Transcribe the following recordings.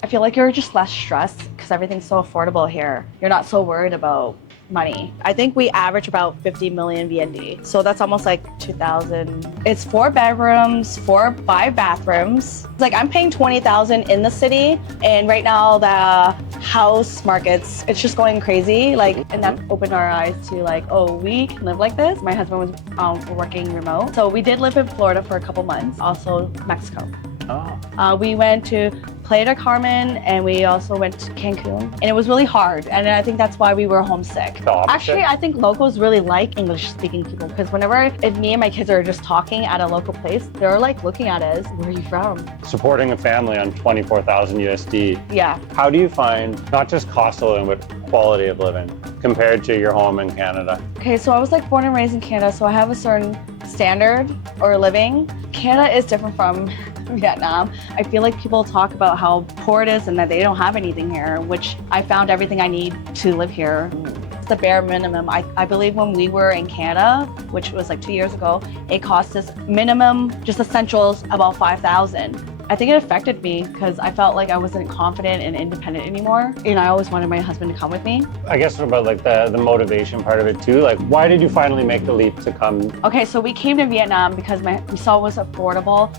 I feel like you're just less stressed because everything's so affordable here. You're not so worried about money. I think we average about 50 million VND. So that's almost like 2,000. It's 4 bedrooms, 5 bathrooms. Like I'm paying 20,000 in the city. And right now the house markets, it's just going crazy. Like, and that opened our eyes to like, oh, we can live like this. My husband was working remote. So we did live in Florida for a couple months, also Mexico. Oh. We went to Playa del Carmen and we also went to Cancun, and it was really hard, and I think that's why we were homesick. Actually, I think locals really like English-speaking people because whenever if me and my kids are just talking at a local place, they're like looking at us, where are you from? Supporting a family on 24,000 USD. Yeah. How do you find not just cost of living, but quality of living compared to your home in Canada? Okay, so I was like born and raised in Canada, so I have a certain standard or living. Canada is different from Vietnam. I feel like people talk about how poor it is and that they don't have anything here, which I found everything I need to live here. It's the bare minimum. I believe when we were in Canada, which was like 2 years ago, it cost us minimum, just essentials, about 5,000. I think it affected me because I felt like I wasn't confident and independent anymore. And I always wanted my husband to come with me. I guess about like the motivation part of it too. Like, why did you finally make the leap to come? Okay, so we came to Vietnam because we saw it was affordable.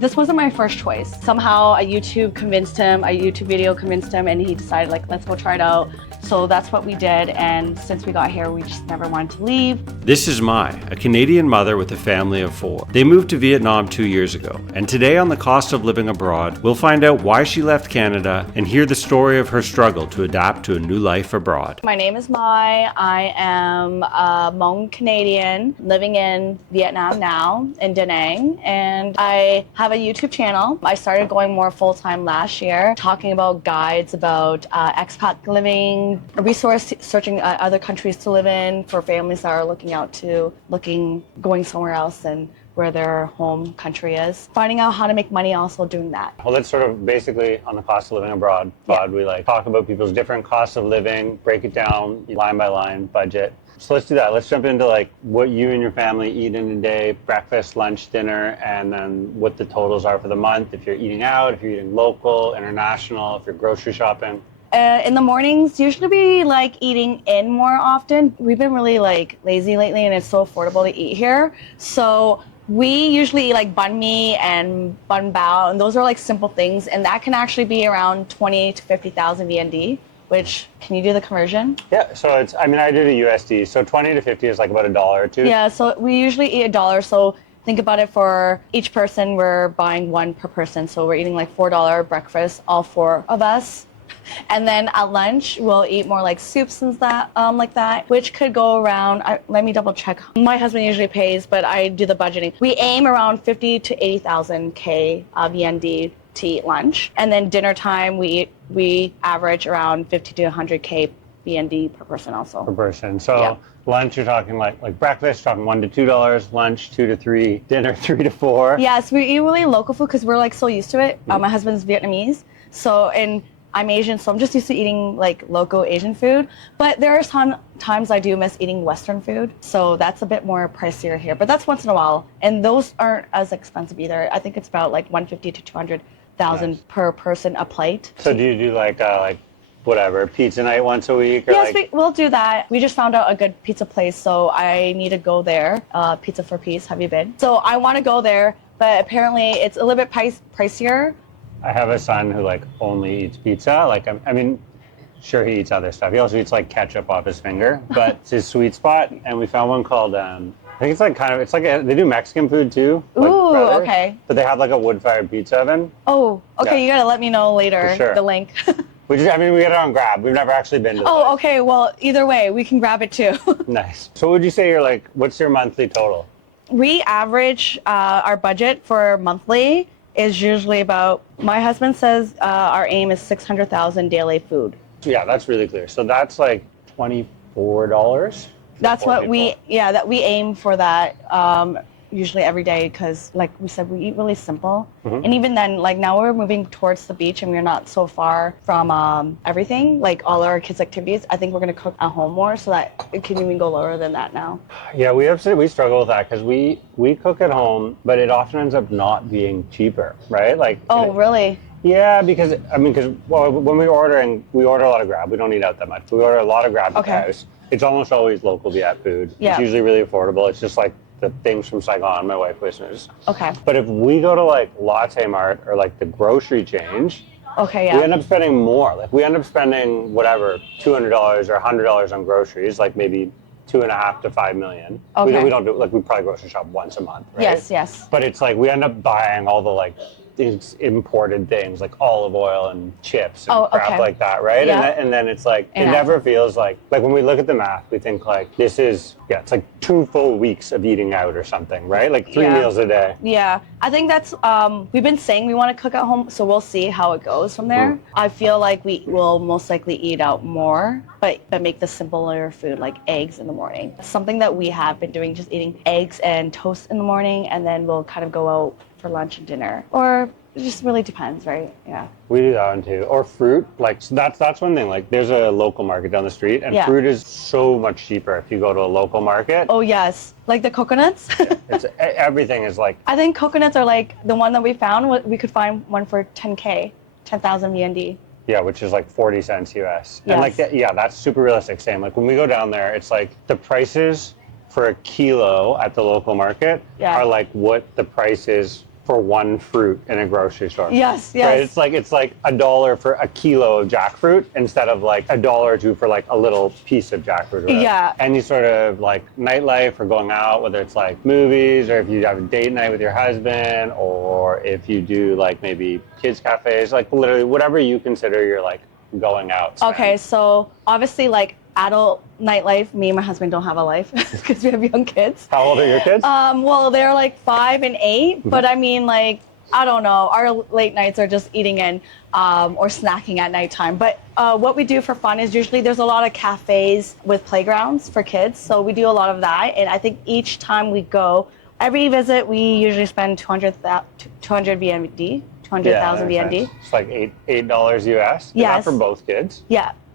This wasn't my first choice. Somehow a YouTube video convinced him, and he decided like, let's go try it out. So that's what we did, and since we got here, we just never wanted to leave. This is Mai, a Canadian mother with a family of 4. They moved to Vietnam 2 years ago, and today on The Cost of Living Abroad, we'll find out why she left Canada and hear the story of her struggle to adapt to a new life abroad. My name is Mai. I am a Hmong Canadian living in Vietnam now, in Da Nang, and I have a YouTube channel. I started going more full-time last year, talking about guides about expat living, resource searching other countries to live in for families that are going somewhere else than where their home country is. Finding out how to make money also doing that. Well, that's sort of basically on the cost of living abroad. Yeah. We like talk about people's different costs of living, break it down line by line, budget. So let's do that. Let's jump into like what you and your family eat in a day, breakfast, lunch, dinner, and then what the totals are for the month. If you're eating out, if you're eating local, international, if you're grocery shopping. In the mornings, usually we like eating in more often. We've been really like lazy lately, and it's so affordable to eat here. So we usually eat like banh mi and bun bao, and those are like simple things, and that can actually be around 20 to 50,000 VND. Which, can you do the conversion? Yeah, so I did a USD, so 20 to 50 is like about $1 or $2. Yeah, so we usually eat $1, so think about it, for each person, we're buying 1 per person, so we're eating like $4 breakfast, all 4 of us. And then at lunch, we'll eat more like soups and that, which could go around, let me double check. My husband usually pays, but I do the budgeting. We aim around 50 to 80,000 K VND to eat lunch. And then dinner time, we average around 50 to 100 K VND per person also. Per person. So yeah. Lunch, you're talking like breakfast, talking $1 to $2, lunch $2 to $3, dinner $3 to $4. Yes, we eat really local food because we're like so used to it. My husband's Vietnamese, and I'm Asian, so I'm just used to eating like local Asian food. But there are times I do miss eating Western food, so that's a bit more pricier here. But that's once in a while, and those aren't as expensive either. I think it's about like 150 to 200,000 per person a plate. So do you do like whatever, pizza night once a week? Or yes, we'll do that. We just found out a good pizza place, so I need to go there. Pizza for Peace, have you been? So I want to go there, but apparently it's a little bit pricier. I have a son who like only eats pizza. Like, sure he eats other stuff. He also eats like ketchup off his finger, but it's his sweet spot. And we found one called, I think it's like they do Mexican food too. Like Ooh, brothers, okay. But they have like a wood-fired pizza oven. Oh, okay, Yeah. You gotta let me know later, For sure. the link. We get it on Grab. We've never actually been to the place. Okay, well, either way, we can grab it too. Nice. So what would you say what's your monthly total? We average, our budget for monthly is usually about, my husband says our aim is 600,000 daily food. Yeah, that's really clear. So that's like $24. That's what we aim for that usually every day because, like we said, we eat really simple. Mm-hmm. And even then, like now we're moving towards the beach and we're not so far from everything, like all our kids' activities. I think we're going to cook at home more so that it can even go lower than that now. Yeah, we struggle with that because we cook at home, but it often ends up not being cheaper, right? Like. Oh, really? Yeah, because well, when we order a lot of Grab. We don't eat out that much. We order a lot of Grab at the house. It's almost always local Viet food. Yeah. It's usually really affordable. It's just like the things from Saigon, my wife listeners. Okay. But if we go to like Latte Mart or like the grocery change, Okay, yeah. we end up spending more. Like we end up spending whatever, $200 or $100 on groceries, like maybe 2.5 to 5 million. Okay. We don't do, like we probably grocery shop once a month, right? Yes. But it's like we end up buying all the like these imported things like olive oil and chips and crap like that, right? Yeah. And then it's like, it never feels like when we look at the math, we think like this is, it's like 2 full weeks of eating out or something, right? Like 3 meals a day. Yeah, I think that's, we've been saying we want to cook at home, so we'll see how it goes from there. I feel like we will most likely eat out more, but make the simpler food like eggs in the morning. Something that we have been doing, just eating eggs and toast in the morning, and then we'll kind of go out for lunch and dinner. Or it just really depends, right? Yeah. We do that one too. Or fruit, like so that's one thing. Like there's a local market down the street, and fruit is so much cheaper if you go to a local market. Oh yes, like the coconuts. It's everything is like. I think coconuts are like the one that we found. We could find one for 10K, 10,000 VND. Yeah, which is like 40 cents US. Yes. And like that's super realistic. Same. Like when we go down there, it's like the prices for a kilo at the local market are like what the price is for one fruit in a grocery store. Yes. Right? It's like $1 for a kilo of jackfruit instead of like $1 or $2 for like a little piece of jackfruit. Yeah. Any sort of like nightlife or going out, whether it's like movies or if you have a date night with your husband or if you do like maybe kids cafes, like literally whatever you consider you're like going out. Spend. Okay, so obviously like adult nightlife, me and my husband don't have a life because we have young kids. How old are your kids? Well, they're like 5 and 8, but I mean like, I don't know, our late nights are just eating in or snacking at nighttime. But what we do for fun is usually there's a lot of cafes with playgrounds for kids. So we do a lot of that. And I think each time we go, every visit, we usually spend 200 VND, 200,000 VND. It's like $8 US. Yes. For both kids.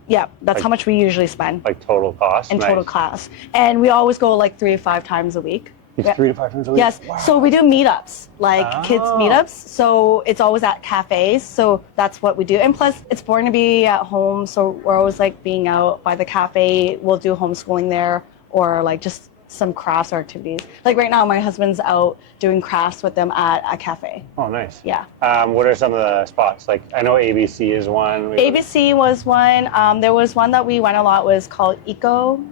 Yeah, that's how much we usually spend. Like total cost? In total cost. And we always go like 3 to 5 times a week. It's 3 to 5 times a week? Yes. Wow. So we do meetups, like kids meetups. So it's always at cafes. So that's what we do. And plus, it's boring to be at home. So we're always like being out by the cafe. We'll do homeschooling there or like just some crafts or activities. Like right now, my husband's out doing crafts with them at a cafe. Oh, nice. Yeah. What are some of the spots? Like I know ABC is one. ABC was one. There was one that we went a lot was called Eco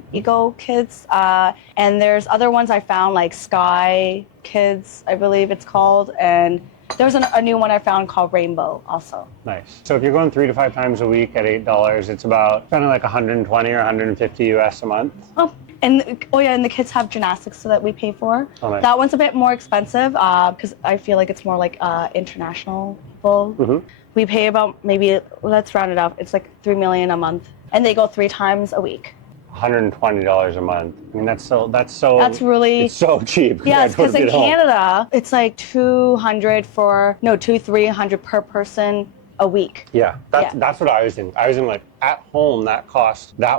Kids. And there's other ones I found like Sky Kids, I believe it's called. And there's a new one I found called Rainbow also. Nice. So if you're going 3 to 5 times a week at $8, it's about spending like 120 or 150 US a month. Oh. And the kids have gymnastics so that we pay for. Oh, nice. That one's a bit more expensive because I feel like it's more like international people. Mm-hmm. We pay about maybe, let's round it up, it's like $3 million a month. And they go 3 times a week. $120 a month. I mean, that's really... It's so cheap. Yes, because in Canada, it's like $300 per person a week. Yeah, that's what I was thinking. I was thinking like at home that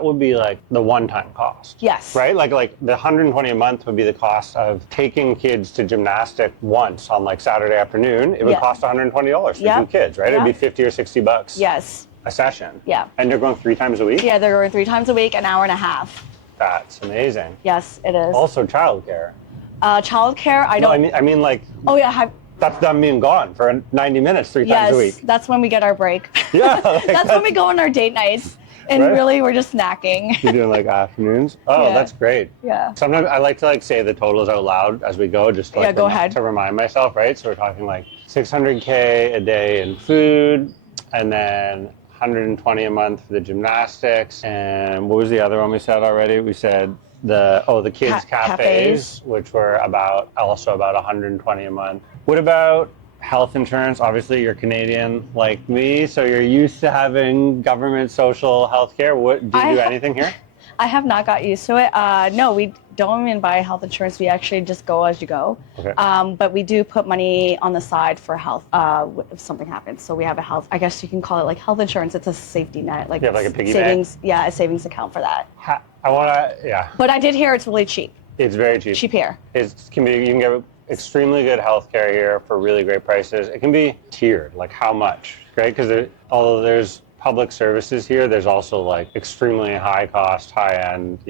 would be like the one-time cost. Yes. Right? Like the 120 a month would be the cost of taking kids to gymnastic once on like Saturday afternoon. It would cost $120 for 2 kids, right? It'd be 50 or 60 bucks. Yes. A session. Yeah. And they're going 3 times a week? Yeah, they're going 3 times a week, an hour and a half. That's amazing. Yes, it is. Also childcare. Childcare, I don't... No, I mean like... Oh yeah, that's them being gone for 90 minutes 3 times a week. Yes, that's when we get our break. Yeah. That's when we go on our date nights. And really, we're just snacking. You're doing like afternoons? Oh, that's great. Yeah. Sometimes I like to like say the totals out loud as we go, just to, like, go ahead. To remind myself, right? So we're talking like 600K a day in food, and then 120 a month for the gymnastics. And what was the other one we said already? We said the kids cafes, which were also about 120 a month. What about health insurance? Obviously, you're Canadian like me, so you're used to having government social health care. Do you do anything here? I have not got used to it. No, we don't even buy health insurance. We actually just go as you go. Okay. But we do put money on the side for health if something happens. So we have I guess you can call it like health insurance. It's a safety net. Like, you have like a piggy savings, bank? Yeah, a savings account for that. I want to, yeah. But I did hear it's really cheap. It's very cheap. Cheap here. You can get extremely good healthcare here for really great prices. It can be tiered, like how much, right? Because although there's public services here, there's also like extremely high cost, high end,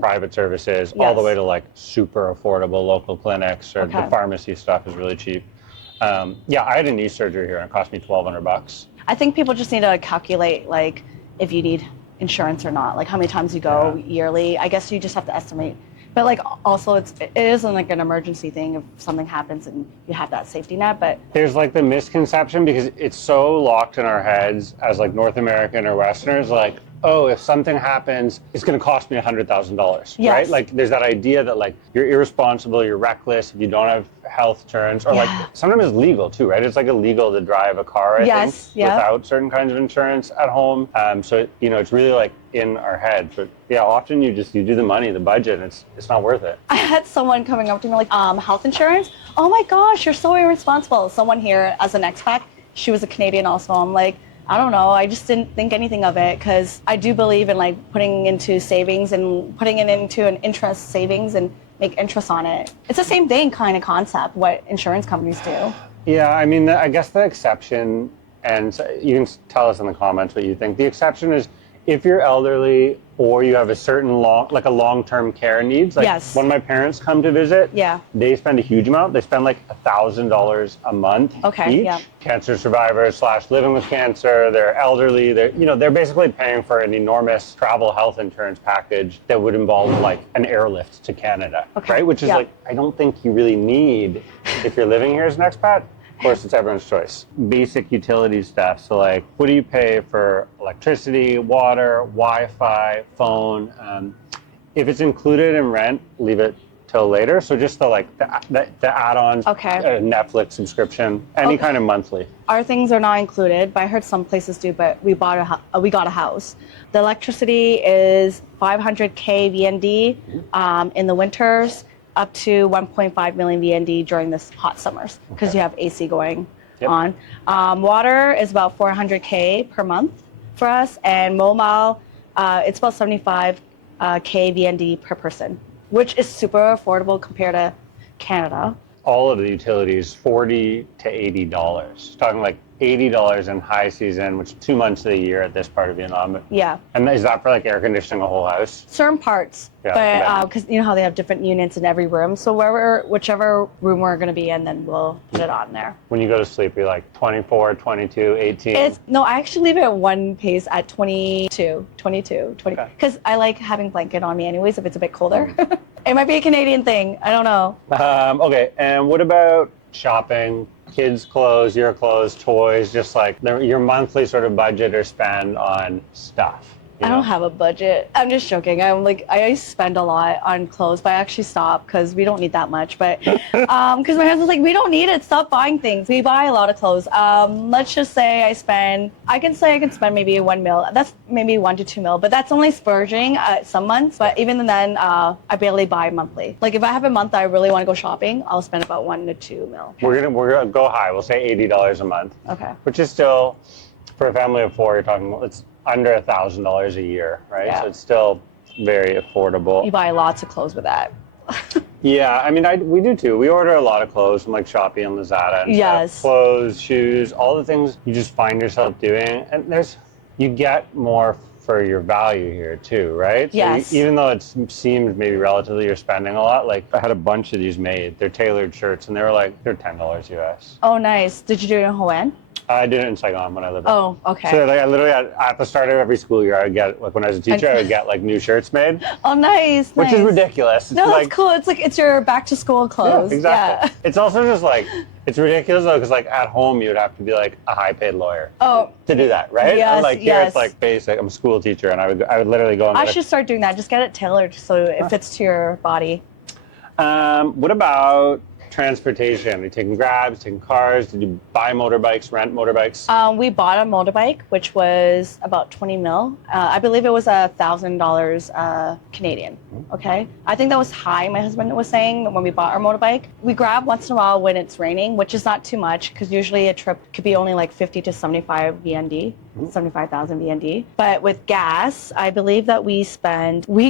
private services, all the way to like super affordable local clinics, or the pharmacy stuff is really cheap. I had a knee surgery here and it cost me $1,200. I think people just need to calculate like if you need insurance or not, like how many times you go yearly. I guess you just have to estimate. But like also it isn't like an emergency thing if something happens and you have that safety net. But there's like the misconception, because it's so locked in our heads as like North American or Westerners, like, oh, if something happens, it's going to cost me $100,000, right? Like there's that idea that like you're irresponsible, you're reckless if you don't have health insurance, or like sometimes it's legal too, right? It's like illegal to drive a car, I think, without certain kinds of insurance at home. So it's really like in our heads. But often you do the money, the budget, and it's not worth it. I had someone coming up to me like, health insurance? Oh my gosh, you're so irresponsible. Someone here as an expat, she was a Canadian also. I'm like, I don't know. I just didn't think anything of it because I do believe in like putting into savings and putting it into an interest savings and make interest on it. It's the same thing kind of concept, what insurance companies do. Yeah, I mean, I guess the exception, and you can tell us in the comments what you think. The exception is if you're elderly or you have a certain long-term care needs. Like when my parents come to visit, they spend a huge amount. They spend like $1,000 a month each. Cancer survivors / living with cancer. They're elderly. They're basically paying for an enormous travel health insurance package that would involve like an airlift to Canada, right? Which is like, I don't think you really need if you're living here as an expat. Of course, it's everyone's choice. Basic utility stuff. So like, what do you pay for electricity, water, Wi-Fi, phone? If it's included in rent, leave it till later. So just the add-ons, Netflix subscription, any kind of monthly. Our things are not included, but I heard some places do. But we got a house. The electricity is 500K VND in the winters, up to 1.5 million VND during this hot summers because you have AC going on. Water is about 400K per month for us, and mobile, it's about 75K VND per person, which is super affordable compared to Canada. All of the utilities, $40 to $80. Talking like $80 in high season, which is 2 months of the year at this part of Vietnam. Yeah. And is that for like air conditioning a whole house? Certain parts, but because you know how they have different units in every room. So whichever room we're going to be in, then we'll put it on there. When you go to sleep, you're like 24, 22, 18? No, I actually leave it at one pace at 22, 20. Because I like having blanket on me anyways if it's a bit colder. It might be a Canadian thing. I don't know. Okay, and what about shopping? Kids' clothes, your clothes, toys, just like your monthly sort of budget or spend on stuff. I don't have a budget. I'm just joking. I spend a lot on clothes, but I actually stop because we don't need that much. But because my husband's like, we don't need it. Stop buying things. We buy a lot of clothes. Let's just say I can spend maybe $1 million. That's maybe $1 to $2 million, but that's only splurging some months. But even then, I barely buy monthly. Like if I have a month that I really want to go shopping, I'll spend about $1 to $2 million. We're gonna go high. We'll say $80 a month. Okay. Which is still, for a family of 4, you're talking, it's under $1,000 a year, right? Yeah. So it's still very affordable. You buy lots of clothes with that. Yeah, I mean, we do too. We order a lot of clothes from like Shopee and Lazada and stuff. Clothes, shoes, all the things you just find yourself doing. And you get more for your value here too, right? So even though it seems maybe relatively you're spending a lot, like I had a bunch of these made. They're tailored shirts and they're $10 US. Oh, nice. Did you do it in Hoi An? I did it in Saigon when I lived there. Oh, okay. So like I literally at the start of every school year, I would get, like when I was a teacher, I would get like new shirts made. Oh, nice. Which is ridiculous. No, that's cool. It's like, it's your back to school clothes. Yeah, exactly. Yeah. It's also just like, it's ridiculous though, because like at home, you would have to be like a high paid lawyer to do that, right? Yes, and like here it's like basic. I'm a school teacher and I would literally go and I should start doing that. Just get it tailored so it fits to your body. What about transportation? Are you taking Grabs, taking cars? Did you buy motorbikes, rent motorbikes? We bought a motorbike, which was about 20 mil. I believe it was $1,000 Canadian. Okay. I think that was high, my husband was saying, when we bought our motorbike. We grab once in a while when it's raining, which is not too much because usually a trip could be only like 50 to 75 VND. 75,000 BND. But with gas, I believe that we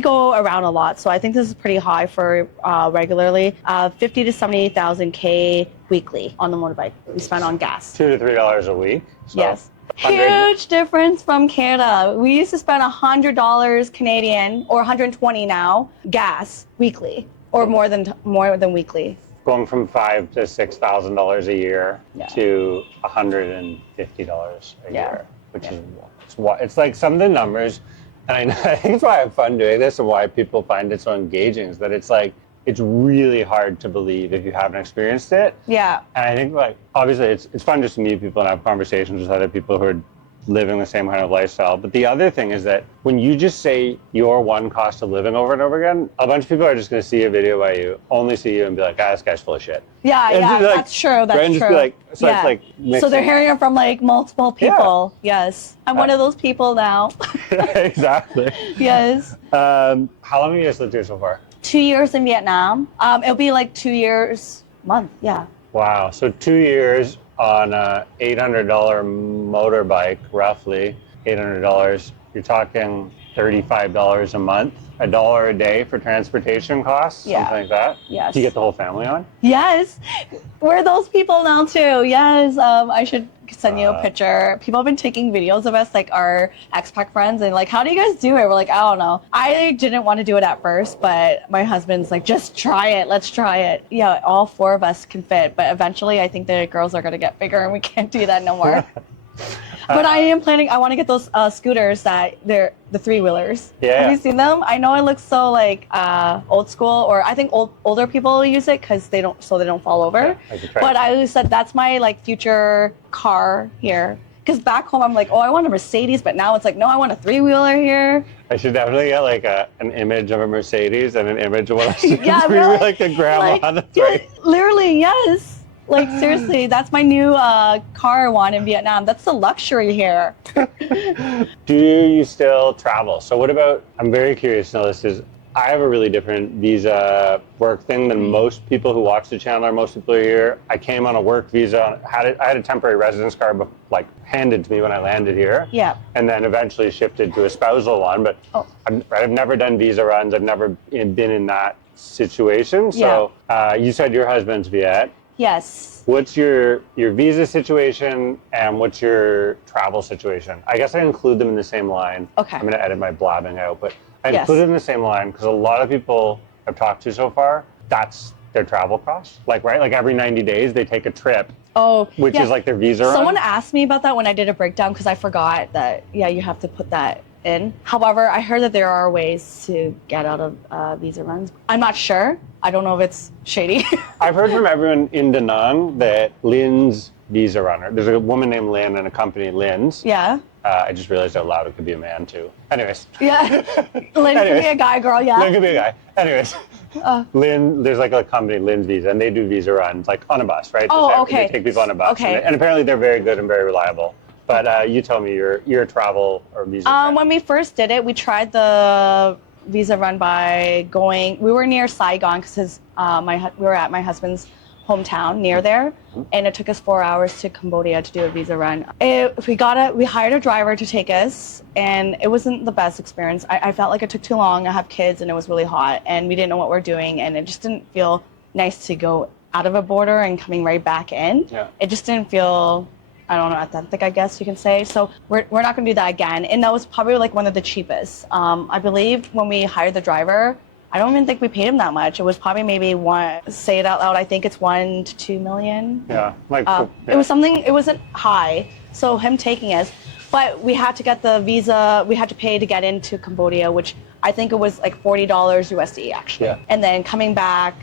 go around a lot. So I think this is pretty high for regularly, 50 to 70,000 K weekly on the motorbike we spend on gas. $2 to $3 a week. So Yes. 100 Huge difference from Canada. We used to spend $100 Canadian or 120 now gas weekly, or more than weekly. Going from $5,000 to $6,000 a year to $150 a year, which is it's like some of the numbers, and I think it's why I have fun doing this and why people find it so engaging is that it's like it's really hard to believe if you haven't experienced it. Yeah. And I think like obviously it's fun just to meet people and have conversations with other people who are living the same kind of lifestyle. But the other thing is that when you just say your one cost of living over and over again, a bunch of people are just going to see a video by you, only see you and be like, ah, this guy's full of shit. Yeah, and yeah, like, that's true. That's and true. Just be like, so yeah. it's like mixing. So they're hearing it from like multiple people. Yeah. Yes. I'm one of those people now. Exactly. Yes. How long have you guys lived here so far? 2 years in Vietnam. It'll be like 2 years month. Yeah. Wow. So 2 years on a $800 motorbike, roughly $800. You're talking $35 a month, $1 a day for transportation costs, something like that. Yes. Do you get the whole family on? Yes. We're those people now too. Yes. I should send you a picture. People have been taking videos of us, like our expat friends, and like, how do you guys do it? We're like, I don't know. I didn't want to do it at first, but my husband's like, just try it. Let's try it. Yeah, all four of us can fit, but eventually I think the girls are going to get bigger and we can't do that no more. But I am planning, I want to get those scooters that they're the three-wheelers. Yeah. Have you seen them? I know it looks so like old school, or I think older people use it because they don't fall over. Yeah, but I always said that's my like future car here. Because back home I'm like, oh, I want a Mercedes, but now it's like, no, I want a three-wheeler here. I should definitely get like an image of a Mercedes and an image of one of Yeah, really, like a grandma on the three. Literally, yes. Like seriously, that's my new car I want in Vietnam. That's the luxury here. Do you still travel? So what about, I'm very curious to know this, is I have a really different visa work thing than most people who watch the channel or most people here. I came on a work visa, I had a temporary residence card like handed to me when I landed here. Yeah. And then eventually shifted to a spousal one, but I've never done visa runs. I've never been in that situation. So you said your husband's Viet. Yes. What's your visa situation and what's your travel situation? I guess I include them in the same line. Okay. I'm going to edit my blabbing out, but I Yes. include it in the same line because a lot of people I've talked to so far, that's their travel cost. Like, right? Like every 90 days they take a trip. Oh, which is like their visa run. Someone asked me about that when I did a breakdown because I forgot that, you have to put that in. However, I heard that there are ways to get out of visa runs. I'm not sure. I don't know if it's shady. I've heard from everyone in Da Nang that Lynn's visa runner, there's a woman named Lynn and a company, Lynn's. Yeah. I just realized out loud it could be a man too. Anyways. Yeah. Lynn could be a guy, girl, yeah. Lynn could be a guy. Anyways. Lynn, there's like a company, Lynn's Visa, and they do visa runs like on a bus, right? Oh, okay. They take people on a bus. Okay. And apparently they're very good and very reliable. But you tell me your travel or visa trip. When we first did it, we tried the visa run by going, we were near Saigon because we were at my husband's hometown near there, and it took us 4 hours to Cambodia to do a visa run. We hired a driver to take us, and it wasn't the best experience. I felt like it took too long. I have kids and it was really hot and we didn't know what we're doing, and it just didn't feel nice to go out of a border and coming right back in. Yeah. It just didn't feel, I don't know, authentic, I guess you can say. So we're not going to do that again. And that was probably like one of the cheapest. I believe when we hired the driver, I don't even think we paid him that much. It was probably maybe say it out loud, I think it's 1 to 2 million. Yeah. It was something, it wasn't high. So him taking us, but we had to get the visa, we had to pay to get into Cambodia, which I think it was like $40 USD actually. Yeah. And then coming back,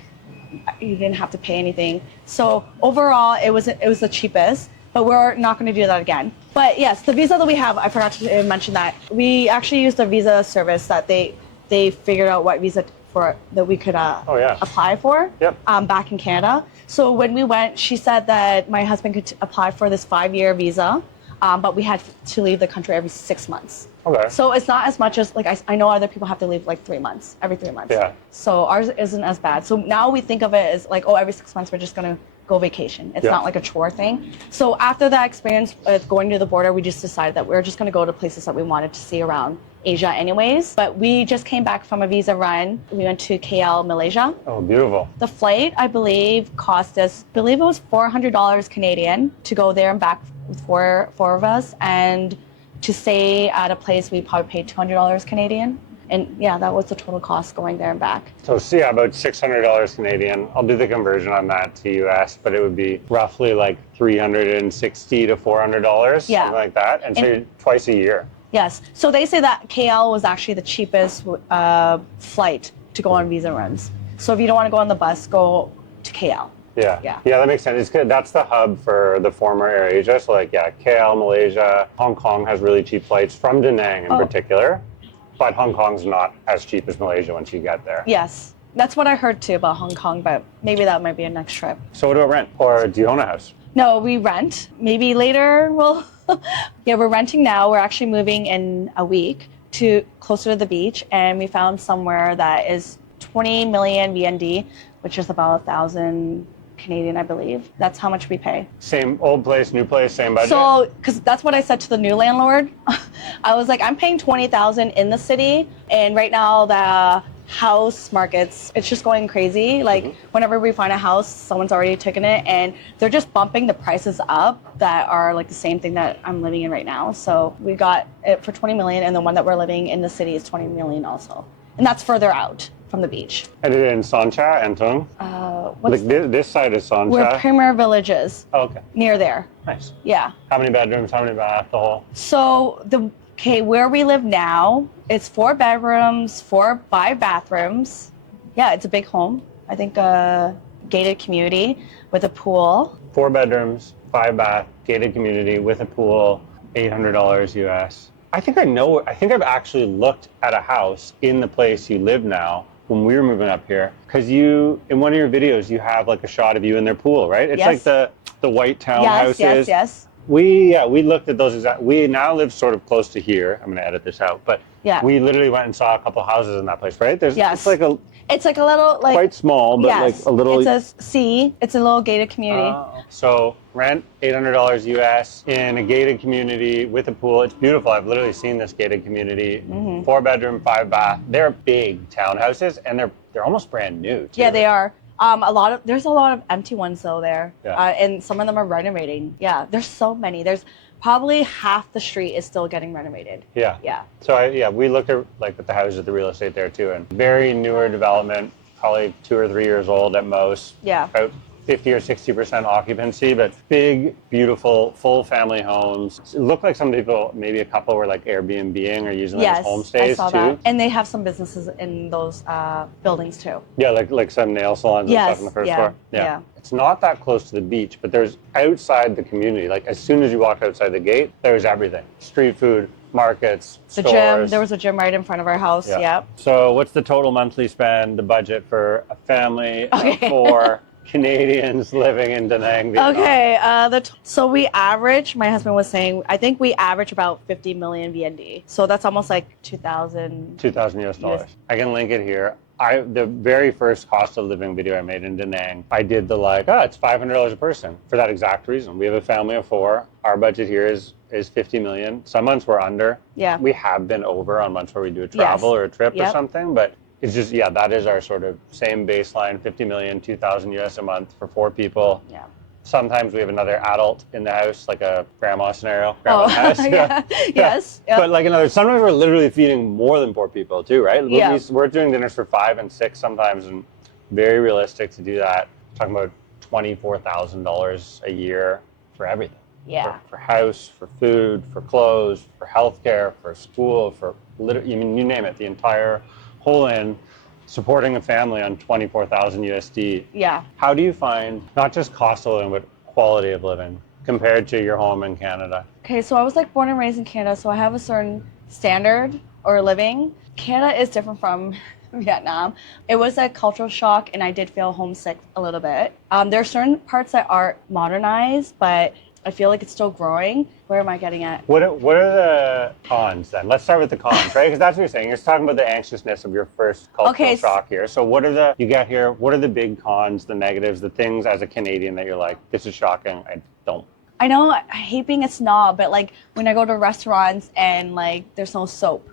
you didn't have to pay anything. So overall, it was the cheapest. But we're not going to do that again. But yes, the visa that we have, I forgot to mention that. We actually used a visa service that they figured out what visa that we could apply for back in Canada. So when we went, she said that my husband could apply for this 5-year visa, but we had to leave the country every 6 months. Okay. So it's not as much as, like, I know other people have to leave like 3 months, every 3 months. Yeah. So ours isn't as bad. So now we think of it as like, oh, every 6 months we're just going to go vacation. It's Yeah. not like a chore thing. So after that experience with going to the border, we just decided that we were just going to go to places that we wanted to see around Asia anyways. But we just came back from a visa run. We went to KL, Malaysia. Oh, beautiful. The flight, I believe, cost us, I believe it was $400 Canadian to go there and back with four of us. And to stay at a place, we probably paid $200 Canadian. And yeah, that was the total cost going there and back. So yeah, about $600 Canadian. I'll do the conversion on that to US, but it would be roughly like $360 to $400, Yeah. something like that. And so twice a year. Yes. So they say that KL was actually the cheapest flight to go on visa runs. So if you don't want to go on the bus, go to KL. Yeah. Yeah. Yeah, that makes sense. It's good. That's the hub for the former AirAsia. So like, yeah, KL, Malaysia, Hong Kong has really cheap flights from Da Nang in particular. But Hong Kong's not as cheap as Malaysia once you get there. Yes. That's what I heard too about Hong Kong, but maybe that might be a next trip. So what about rent? Or do you own a house? No, we rent. Maybe later we'll... Yeah, we're renting now. We're actually moving in a week to closer to the beach, and we found somewhere that is 20 million VND, which is about 1,000 Canadian, I believe. That's how much we pay. Same old place, new place, same budget? So, because that's what I said to the new landlord. I was like, I'm paying 20,000 in the city, and right now the house markets, it's just going crazy. Like whenever we find a house, someone's already taken it, and they're just bumping the prices up that are like the same thing that I'm living in right now. So we got it for 20 million, and the one that we're living in the city is 20 million also. And that's further out from the beach. And it in Sancha and Tung? What's Like this side is Sancha? where Premier Villages, Oh, okay. near there. Nice. Yeah. How many bedrooms? How many baths? The whole? So where we live now, it's 4 bedrooms, 5 bathrooms. Yeah, it's a big home. I think a gated community with a pool. 4 bedrooms, 5 bath, gated community with a pool, $800 US. I think I've actually looked at a house in the place you live now when we were moving up here. Because in one of your videos, you have like a shot of you in their pool, right? It's like the white townhouses. Yes. We looked at those we now live sort of close to here. I'm going to edit this out, but Yeah. we literally went and saw a couple houses in that place, right? Yes. It's like It's like a little like quite small, but yes, like a little. It's a little gated community. So rent $800 US in a gated community with a pool. It's beautiful. I've literally seen this gated community. 4 bedroom, 5 bath. They're big townhouses, and they're almost brand new too. Yeah, they are. There's a lot of empty ones though there, Yeah. and some of them are renovating. Yeah, there's so many. There's probably half the street is still getting renovated. Yeah. Yeah. So we looked at the houses, the real estate there too, and very newer development, probably 2 or 3 years old at most. Yeah. About 50 or 60% occupancy, but big, beautiful, full family homes. It looked like some people, maybe a couple were like Airbnb-ing or using them as Yes, homestays I saw too. that. And they have some businesses in those buildings too. Yeah, like some nail salons and Yes, stuff on the first yeah, floor. yeah. It's not that close to the beach, but there's outside the community. Like as soon as you walk outside the gate, there's everything. Street food, markets, The stores. gym. There was a gym right in front of our house. Yeah. So what's the total monthly spend, the budget for a family of Okay. 4 Canadians living in Da Nang, Vietnam? Okay. So we average. My husband was saying, I think we average about 50 million VND. So that's almost like 2,000. 2,000 US dollars. I can link it here. The very first cost of living video I made in Da Nang, I did it's $500 a person for that exact reason. We have a family of 4. Our budget here is 50 million. Some months we're under. Yeah. We have been over on months where we do a travel or a trip or Yep. something, but it's just, that is our sort of same baseline, 50 million, 2,000 US a month for 4 people. Yeah. Sometimes we have another adult in the house, like a grandma scenario. Grandma's house. Yeah. Yes. Yep. But sometimes we're literally feeding more than 4 people too, right? Yeah. We're doing dinners for 5 and 6 sometimes, and very realistic to do that. Talking about $24,000 a year for everything. Yeah. For house, for food, for clothes, for healthcare, for school, you name it, the entire whole in. Supporting a family on 24,000 USD. Yeah. How do you find not just cost of living, but quality of living compared to your home in Canada? Okay, so I was like born and raised in Canada, so I have a certain standard or living. Canada is different from Vietnam. It was a cultural shock, and I did feel homesick a little bit. There are certain parts that are modernized, but I feel like it's still growing. Where am I getting at? What are the cons then? Let's start with the cons, right? Because that's what you're saying. You're talking about the anxiousness of your first cultural shock here. So what are you get here, what are the big cons, the negatives, the things as a Canadian that you're like, this is shocking, I know I hate being a snob, but like when I go to restaurants and like there's no soap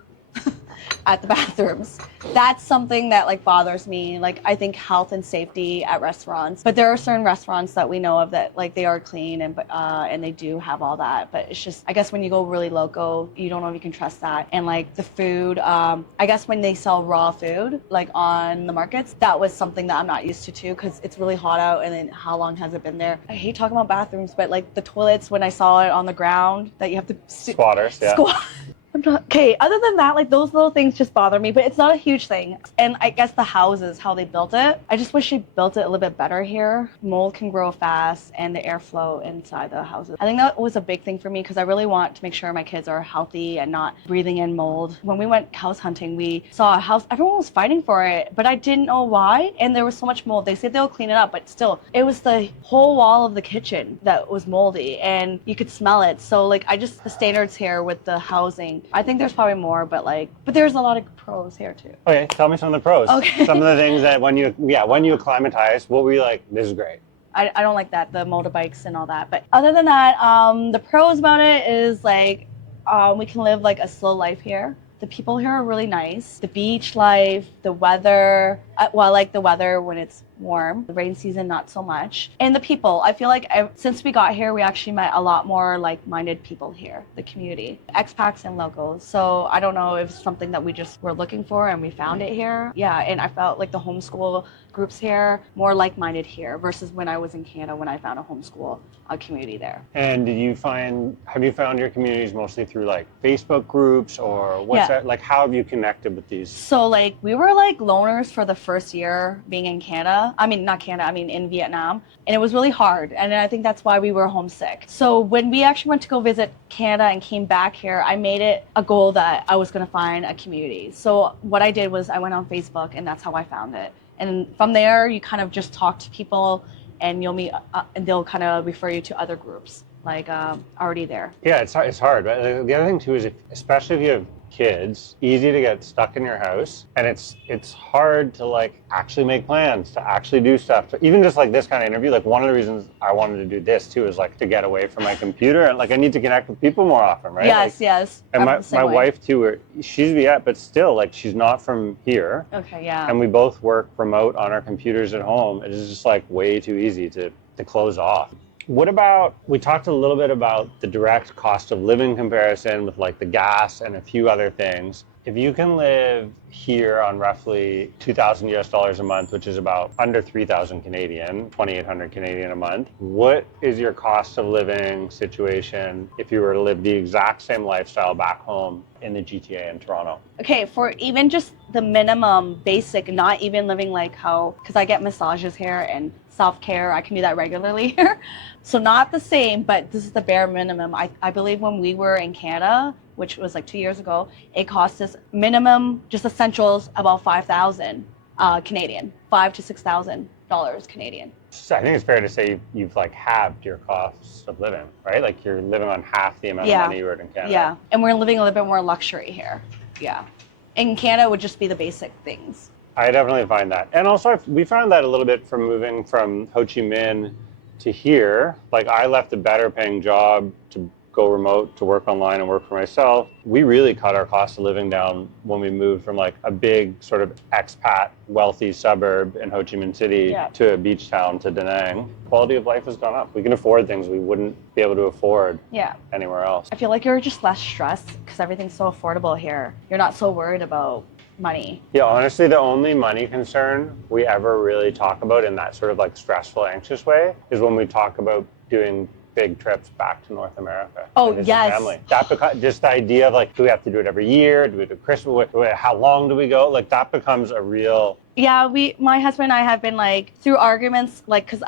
at the bathrooms, that's something that like bothers me. Like I think health and safety at restaurants, but there are certain restaurants that we know of that like they are clean and they do have all that. But it's just, I guess when you go really local, you don't know if you can trust that. And like the food, I guess when they sell raw food like on the markets, that was something that I'm not used to too, because it's really hot out. And then how long has it been there? I hate talking about bathrooms, but like the toilets, when I saw it on the ground that you have to squatters, yeah. Okay, other than that, like those little things just bother me, but it's not a huge thing. And I guess the houses, how they built it, I just wish they built it a little bit better here. Mold can grow fast and the airflow inside the houses. I think that was a big thing for me because I really want to make sure my kids are healthy and not breathing in mold. When we went house hunting, we saw a house, everyone was fighting for it, but I didn't know why. And there was so much mold. They said they'll clean it up, but still, it was the whole wall of the kitchen that was moldy and you could smell it. So like, the standards here with the housing, I think there's probably more, but there's a lot of pros here too. Okay, tell me some of the pros. Okay. Some of the things that when you acclimatize, what were you like, this is great? I don't like that, the motorbikes and all that. But other than that, the pros about it is like we can live like a slow life here. The people here are really nice. The beach life, the weather, I like the weather when it's warm. The rain season, not so much. And the people, I feel like since we got here, we actually met a lot more like-minded people here, the community, expats and locals. So I don't know if it's something that we just were looking for and we found it here. Yeah, and I felt like the homeschool groups here, more like-minded here versus when I was in Canada when I found a homeschool community there. And have you found your communities mostly through like Facebook groups or what's that? Like how have you connected with these? So like we were like loners for the first year being in Canada. In Vietnam. And it was really hard. And I think that's why we were homesick. So when we actually went to go visit Canada and came back here, I made it a goal that I was going to find a community. So what I did was I went on Facebook and that's how I found it. And from there, you kind of just talk to people and you'll meet, and they'll kind of refer you to other groups like already there. Yeah, it's hard. But the other thing too is, especially if you have kids, easy to get stuck in your house, and it's hard to like actually make plans, to actually do stuff. Even just like this kind of interview, like one of the reasons I wanted to do this too is like to get away from my computer and like I need to connect with people more often, right? Yes. And my wife too, she's Viet, but still like she's not from here. Okay, yeah. And we both work remote on our computers at home. It is just like way too easy to close off. What about, we talked a little bit about the direct cost of living comparison with like the gas and a few other things. If you can live here on roughly $2,000 a month, which is about under 3,000 Canadian, 2,800 Canadian a month, what is your cost of living situation if you were to live the exact same lifestyle back home in the GTA in Toronto? Okay, for even just the minimum basic, not even living like how, because I get massages here and self-care, I can do that regularly here. So not the same, but this is the bare minimum. I believe when we were in Canada, which was like 2 years ago, it cost us minimum, just essentials, about 5,000 Canadian, $5,000 to $6,000 Canadian. So I think it's fair to say you've like halved your costs of living, right? Like you're living on half the amount of money you were in Canada. Yeah, and we're living a little bit more luxury here. Yeah. In Canada would just be the basic things. I definitely find that. And also we found that a little bit from moving from Ho Chi Minh to here. Like I left a better paying job to go remote, to work online and work for myself. We really cut our cost of living down when we moved from like a big sort of expat wealthy suburb in Ho Chi Minh City to a beach town, to Da Nang. Quality of life has gone up. We can afford things we wouldn't be able to afford anywhere else. I feel like you're just less stressed because everything's so affordable here. You're not so worried about money. Yeah, honestly, the only money concern we ever really talk about in that sort of like stressful, anxious way is when we talk about doing big trips back to North America. Oh, yes. Family. That just the idea of like, do we have to do it every year? Do we do Christmas? How long do we go? Like that becomes a real... Yeah, my husband and I have been like through arguments, like, because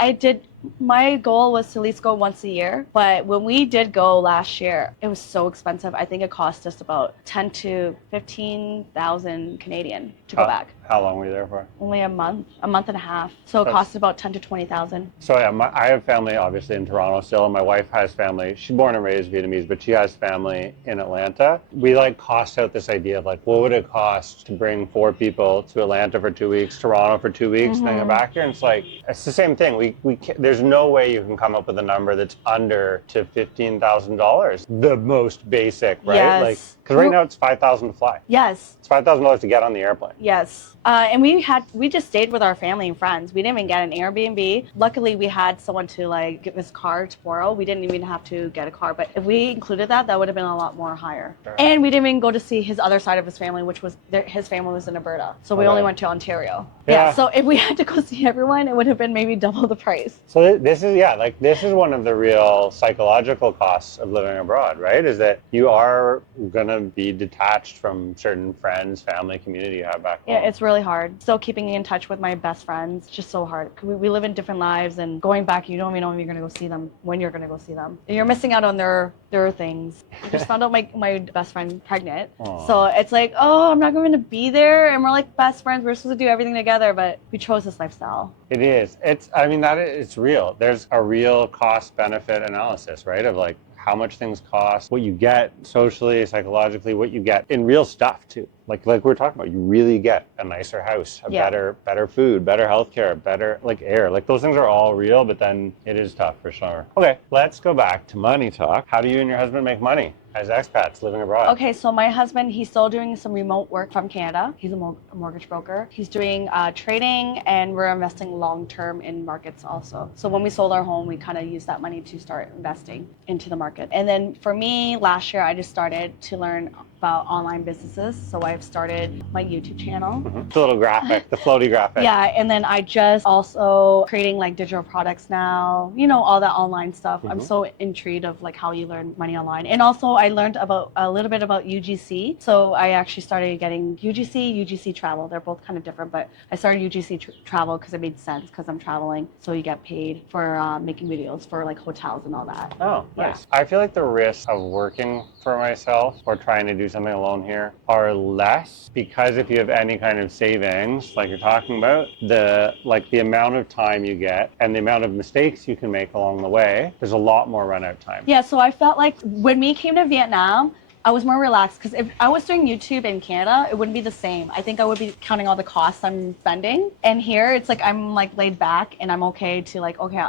my goal was to at least go once a year. But when we did go last year, it was so expensive. I think it cost us about 10 to 15,000 Canadian to go back. How long were you there for? Only a month and a half. So it cost about 10 to 20,000. So yeah, I have family obviously in Toronto still. My wife has family. She's born and raised Vietnamese, but she has family in Atlanta. We like cost out this idea of like, what would it cost to bring 4 people to Atlanta for 2 weeks, Toronto for 2 weeks, and then come back here? And it's like, it's the same thing. We can't, there's no way you can come up with a number that's under to $15,000. The most basic, right? Yes. Like, because right now it's $5,000 to fly. Yes. It's $5,000 to get on the airplane. Yes. And we just stayed with our family and friends. We didn't even get an Airbnb. Luckily, we had someone to like give us a car tomorrow. We didn't even have to get a car. But if we included that, that would have been a lot more higher. Sure. And we didn't even go to see his other side of his family, which was his family was in Alberta. So we only went to Ontario. Yeah. So if we had to go see everyone, it would have been maybe double the price. So this is one of the real psychological costs of living abroad, right? Is that you are going to be detached from certain friends, family, community you have back home. Yeah, it's really hard. Still keeping in touch with my best friends, it's just so hard. We live in different lives, and going back, you don't even know if you're going to go see them, when you're going to go see them. You're missing out on their things. I just found out my best friend pregnant. Aww. So it's like, oh, I'm not going to be there. And we're like best friends. We're supposed to do everything together, but we chose this lifestyle. It is. It's real. There's a real cost benefit analysis, right? Of like how much things cost, what you get socially, psychologically, what you get in real stuff too. Like we're talking about, you really get a nicer house, better food, better healthcare, better like air. Like those things are all real, but then it is tough for sure. Okay, let's go back to money talk. How do you and your husband make money as expats living abroad? Okay, so my husband, he's still doing some remote work from Canada. He's a mortgage broker. He's doing trading, and we're investing long-term in markets also. So when we sold our home, we kind of used that money to start investing into the market. And then for me, last year, I just started to learn about online businesses. So I've started my YouTube channel. Mm-hmm. The little graphic, the floaty graphic. Yeah, and then I just also creating like digital products now, all that online stuff. Mm-hmm. I'm so intrigued of like how you learn money online. And also I learned about a little bit about UGC. So I actually started getting UGC travel. They're both kind of different, but I started UGC travel because it made sense because I'm traveling. So you get paid for making videos for like hotels and all that. Oh, nice. Yeah. I feel like the risks of working for myself or trying to do something alone here are less, because if you have any kind of savings like you're talking about, the amount of time you get and the amount of mistakes you can make along the way, there's a lot more run out time. Yeah, so I felt like when we came to Vietnam, I was more relaxed, because if I was doing YouTube in Canada, it wouldn't be the same. I think I would be counting all the costs I'm spending. And here, it's like I'm like laid back, and I'm okay to like, okay,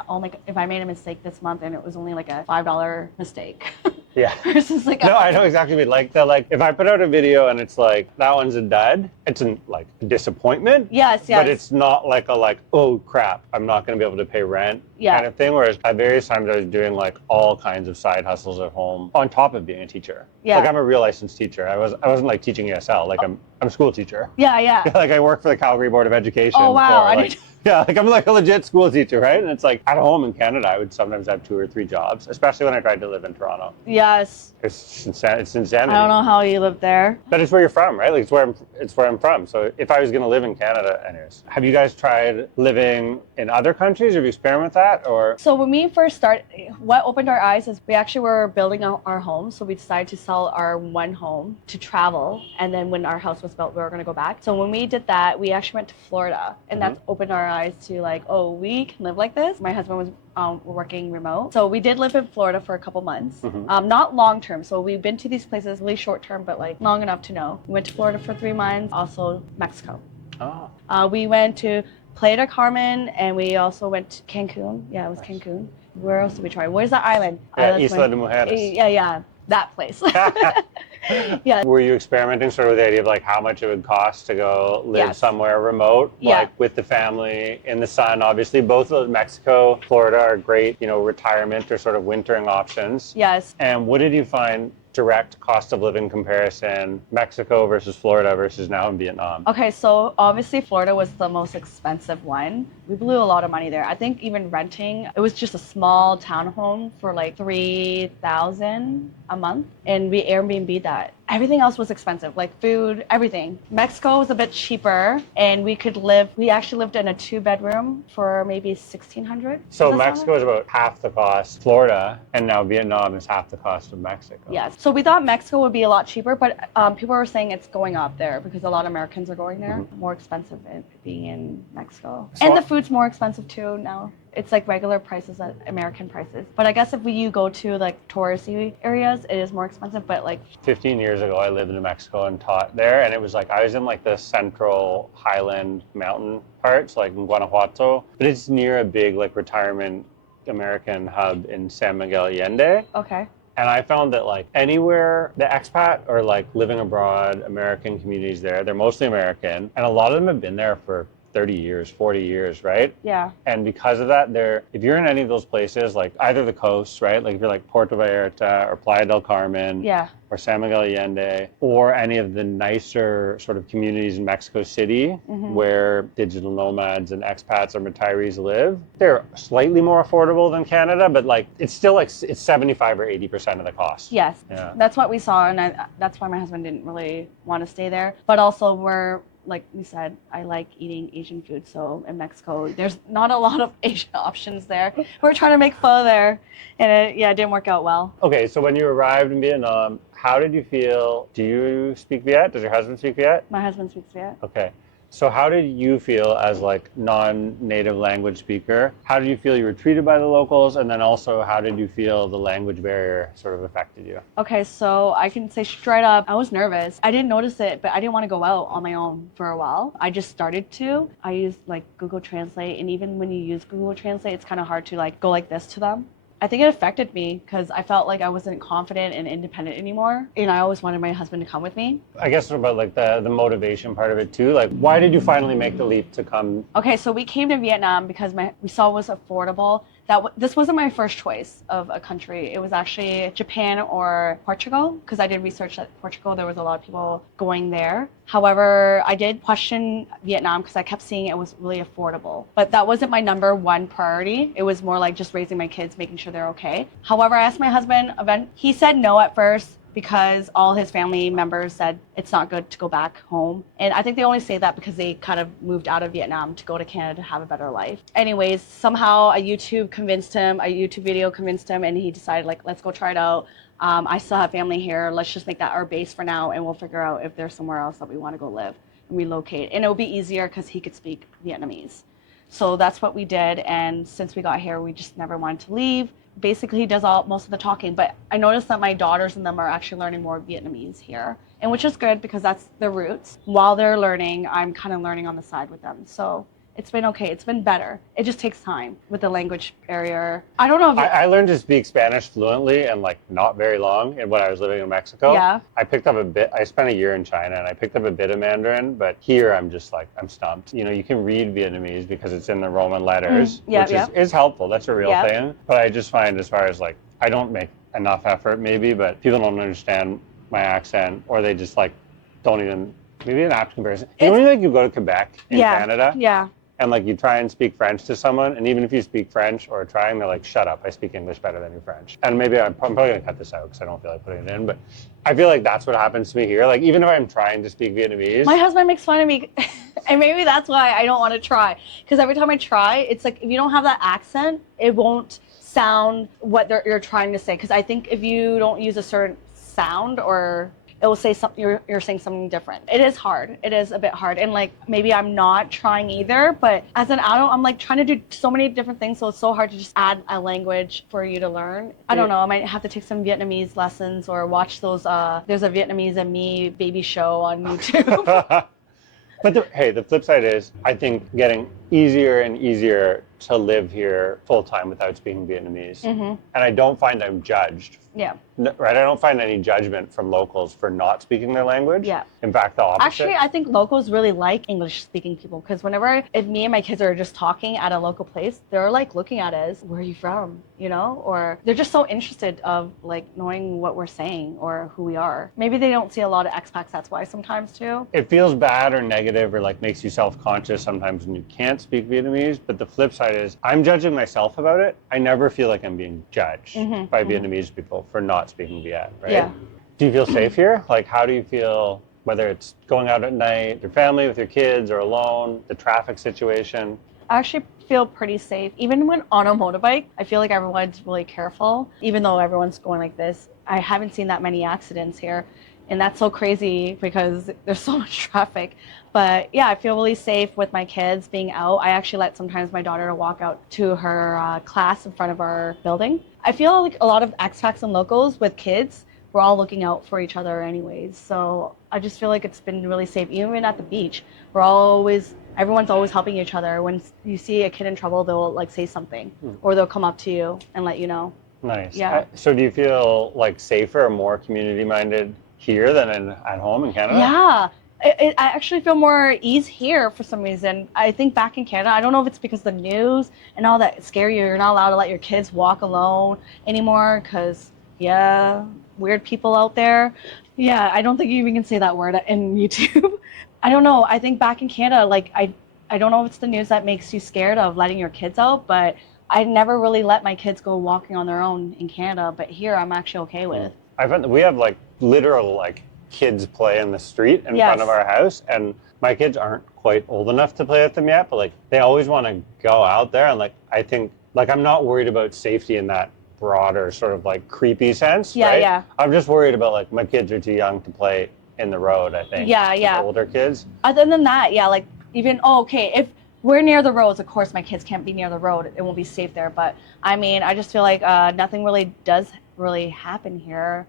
if I made a mistake this month and it was only like a $5 mistake. Yeah. Versus like no, I know exactly what you mean. Like if I put out a video and it's like that one's a dud, it's a disappointment. Yes. But it's not like oh crap, I'm not going to be able to pay rent kind of thing. Whereas at various times I was doing like all kinds of side hustles at home on top of being a teacher. Yeah. Like I'm a real licensed teacher. I wasn't like teaching ESL. Like I'm a school teacher. Yeah. Like I work for the Calgary Board of Education. Oh wow. Yeah, like I'm like a legit school teacher, right? And it's like at home in Canada, I would sometimes have 2 or 3 jobs, especially when I tried to live in Toronto. Yes. It's insanity. I don't know how you live there. But it's where you're from, right? Like it's where I'm from. So if I was going to live in Canada, anyways. Have you guys tried living in other countries? Have you experimented with that, or? So when we first started, what opened our eyes is we actually were building our home. So we decided to sell our one home to travel, and then when our house was built, we were going to go back. So when we did that, we actually went to Florida, and that's opened our eyes to like, oh, we can live like this. My husband was working remote. So we did live in Florida for a couple months, not long term. So we've been to these places really short term, but like long enough to know. We went to Florida for 3 months, also Mexico. Oh. We went to Playa del Carmen, and we also went to Cancun. Yeah, it was Cancun. Where else did we try? Where's that island? Isla de Mujeres. Yeah, that place. Yeah. Were you experimenting sort of with the idea of like how much it would cost to go live somewhere remote, like with the family in the sun? Obviously, both of Mexico, Florida are great, retirement or sort of wintering options. Yes. And what did you find direct cost of living comparison, Mexico versus Florida versus now in Vietnam? Okay, so obviously Florida was the most expensive one. We blew a lot of money there. I think even renting, it was just a small townhome for like $3,000 a month, and we Airbnb that. everything else was expensive, like food, everything. Mexico was a bit cheaper, and we actually lived in a 2-bedroom for maybe 1,600. So Mexico is about half the cost, Florida, and now Vietnam is half the cost of Mexico. Yes. So we thought Mexico would be a lot cheaper, but people were saying it's going up there because a lot of Americans are going there. More expensive being in Mexico. And the food's more expensive too now. It's like regular prices at American prices. But I guess if you go to like touristy areas, it is more expensive. But like 15 years ago, I lived in Mexico and taught there. And it was like, I was in like the central highland mountain parts, like in Guanajuato. But it's near a big like retirement American hub in San Miguel Allende. Okay. And I found that like anywhere, the expat or like living abroad, American communities there, they're mostly American. And a lot of them have been there for 30 years, 40 years, right? Yeah. And because of that, if you're in any of those places, like either the coast, right? Like if you're like Puerto Vallarta or Playa del Carmen, Yeah. or San Miguel Allende, or any of the nicer sort of communities in Mexico City where digital nomads and expats or retirees live, they're slightly more affordable than Canada, but like it's still like it's 75 or 80% of the cost. Yes. Yeah. That's what we saw, and that's why my husband didn't really want to stay there. But also like we said, I like eating Asian food. So in Mexico, there's not a lot of Asian options there. We're trying to make pho there, and it didn't work out well. Okay, so when you arrived in Vietnam, how did you feel? Do you speak Viet? Does your husband speak Viet? My husband speaks Viet. Okay. So how did you feel as like non-native language speaker? How did you feel you were treated by the locals? And then also how did you feel the language barrier sort of affected you? Okay, so I can say straight up, I was nervous. I didn't notice it, but I didn't want to go out on my own for a while. I just started to. I used like Google Translate, and even when you use Google Translate, it's kind of hard to like go like this to them. I think it affected me because I felt like I wasn't confident and independent anymore. And I always wanted my husband to come with me. I guess about like the motivation part of it too. Like, why did you finally make the leap to come? Okay, so we came to Vietnam because we saw it was affordable. This wasn't my first choice of a country. It was actually Japan or Portugal, because I did research that Portugal, there was a lot of people going there. However, I did question Vietnam because I kept seeing it was really affordable. But that wasn't my number one priority. It was more like just raising my kids, making sure they're okay. However, I asked my husband, he said no at first, because all his family members said it's not good to go back home. And I think they only say that because they kind of moved out of Vietnam to go to Canada to have a better life. Anyways, somehow a YouTube video convinced him, and he decided like, let's go try it out. I still have family here. Let's just make that our base for now, and we'll figure out if there's somewhere else that we want to go live and relocate. And it would be easier because he could speak Vietnamese. So that's what we did. And since we got here, we just never wanted to leave. Basically, he does most of the talking, but I noticed that my daughters and them are actually learning more Vietnamese here, and which is good because that's their roots. While they're learning, I'm kind of learning on the side with them. So it's been okay. It's been better. It just takes time with the language barrier. I don't know if I learned to speak Spanish fluently and like not very long when I was living in Mexico. Yeah. I picked up a bit. I spent a year in China and I picked up a bit of Mandarin, but here I'm just like, I'm stumped. You know, you can read Vietnamese because it's in the Roman letters, which is helpful. That's a real thing. But I just find as far as like, I don't make enough effort maybe, but people don't understand my accent, or they just like don't even, maybe an apt comparison. You know when like you go to Quebec in Canada? Yeah. And like you try and speak French to someone, and even if you speak French or trying, they're like, shut up, I speak English better than you French. And maybe I'm probably gonna cut this out because I don't feel like putting it in, but I feel like that's what happens to me here. Like even if I'm trying to speak Vietnamese. My husband makes fun of me, and maybe that's why I don't want to try. Because every time I try, it's like, if you don't have that accent, it won't sound what you're trying to say. Because I think if you don't use a certain sound, or it will say something, you're saying something different. It is hard. It is a bit hard. And like, maybe I'm not trying either, but as an adult, I'm like trying to do so many different things. So it's so hard to just add a language for you to learn. I don't know. I might have to take some Vietnamese lessons or watch those, there's a Vietnamese and Me baby show on YouTube. But the flip side is, I think getting easier and easier to live here full time without speaking Vietnamese. And I don't find I'm judged. Yeah. Right? I don't find any judgment from locals for not speaking their language. Yeah. In fact, the opposite. Actually, I think locals really like English speaking people, because if me and my kids are just talking at a local place, they're like looking at us, where are you from? You know, or they're just so interested of like knowing what we're saying or who we are. Maybe they don't see a lot of expats, that's why sometimes too. It feels bad or negative or like makes you self-conscious sometimes when you can't speak Vietnamese, but the flip side is I'm judging myself about it. I never feel like I'm being judged by Vietnamese people for not speaking Viet, right? Yeah. Do you feel safe here? Like, how do you feel, whether it's going out at night, with your family, with your kids, or alone, the traffic situation? I actually feel pretty safe. Even when on a motorbike, I feel like everyone's really careful. Even though everyone's going like this, I haven't seen that many accidents here. And that's so crazy because there's so much traffic. But yeah, I feel really safe with my kids being out. I actually let sometimes my daughter walk out to her class in front of our building. I feel like a lot of expats and locals with kids, we're all looking out for each other anyways. So I just feel like it's been really safe. Even at the beach, everyone's always helping each other. When you see a kid in trouble, they'll like say something or they'll come up to you and let you know. Nice. Yeah. So do you feel like safer or more community minded here than at home in Canada? Yeah. I actually feel more ease here for some reason. I think back in Canada, I don't know if it's because the news and all that scare you. You're not allowed to let your kids walk alone anymore because, yeah, weird people out there. Yeah, I don't think you even can say that word in YouTube. I don't know. I think back in Canada, like, I don't know if it's the news that makes you scared of letting your kids out, but I never really let my kids go walking on their own in Canada. But here, I'm actually okay with. I found that we have like literal like kids play in the street in front of our house, and my kids aren't quite old enough to play with them yet, but like they always want to go out there, and like I think like I'm not worried about safety in that broader sort of like creepy sense. Yeah, right? yeah. I'm just worried about like my kids are too young to play in the road, I think. Yeah, with yeah. older kids. Other than that, yeah, like even okay, if we're near the roads, of course my kids can't be near the road. It won't be safe there. But I mean, I just feel like nothing really does really happen here